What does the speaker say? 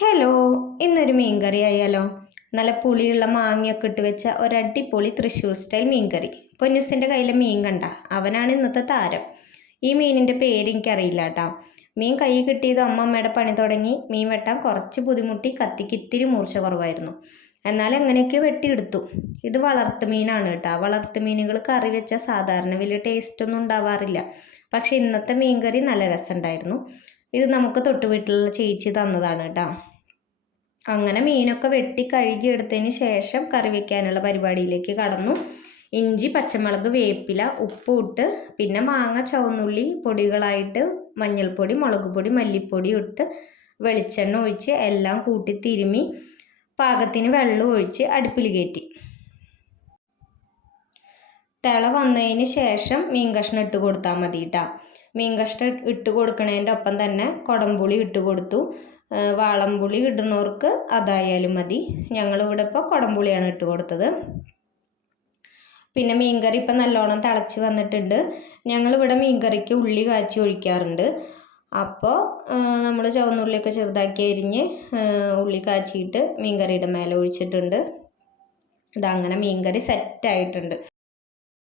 Hello, ഇന്നൊരു മീൻകറി ആയാലോ? നല്ല പുളിയുള്ള മാങ്ങയൊക്കെ ഇട്ട് വെച്ച ഒരടിപൊളി തൃശ്ശൂർ സ്റ്റൈൽ മീൻകറി. പൊന്നൂസിൻ്റെ കയ്യിലെ മീൻ കണ്ട, അവനാണ് ഇന്നത്തെ താരം. ഈ മീനിൻ്റെ പേര് എനിക്കറിയില്ല കേട്ടോ. മീൻ കൈ കിട്ടിയത് അമ്മമ്മയുടെ പണി തുടങ്ങി. മീൻ വെട്ടാൻ കുറച്ച് ബുദ്ധിമുട്ടി, കത്തിക്ക് ഇത്തിരി മൂർച്ച കുറവായിരുന്നു. എന്നാൽ എങ്ങനെയൊക്കെയോ വെട്ടിയെടുത്തു. ഇത് വളർത്തു മീനാണ് കേട്ടോ. വളർത്തു മീനുകൾ കറി വെച്ചാൽ സാധാരണ വലിയ ടേസ്റ്റൊന്നും ഉണ്ടാവാറില്ല. പക്ഷെ ഇന്നത്തെ മീൻകറി നല്ല രസമുണ്ടായിരുന്നു. ഇത് നമുക്ക് തൊട്ടു വീട്ടിലുള്ള ചേച്ചി തന്നതാണ് കേട്ടോ. അങ്ങനെ മീനൊക്കെ വെട്ടി കഴുകി എടുത്തതിന് ശേഷം കറി വെക്കാനുള്ള പരിപാടിയിലേക്ക് കടന്നു. ഇഞ്ചി, പച്ചമുളക്, വേപ്പില, ഉപ്പ് ഇട്ട്, പിന്നെ മാങ്ങ, ചുവന്നുള്ളി പൊടികളായിട്ട് മഞ്ഞൾപ്പൊടി, മുളക് പൊടി, മല്ലിപ്പൊടി ഇട്ട് വെളിച്ചെണ്ണ ഒഴിച്ച് എല്ലാം കൂട്ടി തിരുമ്മി പാകത്തിന് വെള്ളം ഒഴിച്ച് അടുപ്പിൽ കയറ്റി. തിള വന്നതിന് ശേഷം മീൻ കഷ്ണം ഇട്ട് കൊടുത്താൽ മതി കേട്ടോ. മീൻ കഷ്ണം ഇട്ട് കൊടുക്കണതിൻ്റെ ഒപ്പം തന്നെ കുടംപുളി ഇട്ട് കൊടുത്തു. വാളംപുളി ഇടുന്നവർക്ക് അതായാലും മതി. ഞങ്ങളിവിടെ ഇപ്പോൾ കുടംപുളിയാണ് ഇട്ട് കൊടുത്തത്. പിന്നെ മീൻകറി ഇപ്പം നല്ലോണം തിളച്ച് വന്നിട്ടുണ്ട്. ഞങ്ങളിവിടെ മീൻകറിക്ക് ഉള്ളി കാച്ചി ഒഴിക്കാറുണ്ട്. അപ്പോൾ നമ്മൾ ചുവന്നുള്ളിയൊക്കെ ചെറുതാക്കി അരിഞ്ഞ് ഉള്ളി കാച്ചിയിട്ട് മീൻകറിയുടെ മേലെ ഒഴിച്ചിട്ടുണ്ട്. ഇതങ്ങനെ മീൻകറി സെറ്റായിട്ടുണ്ട്.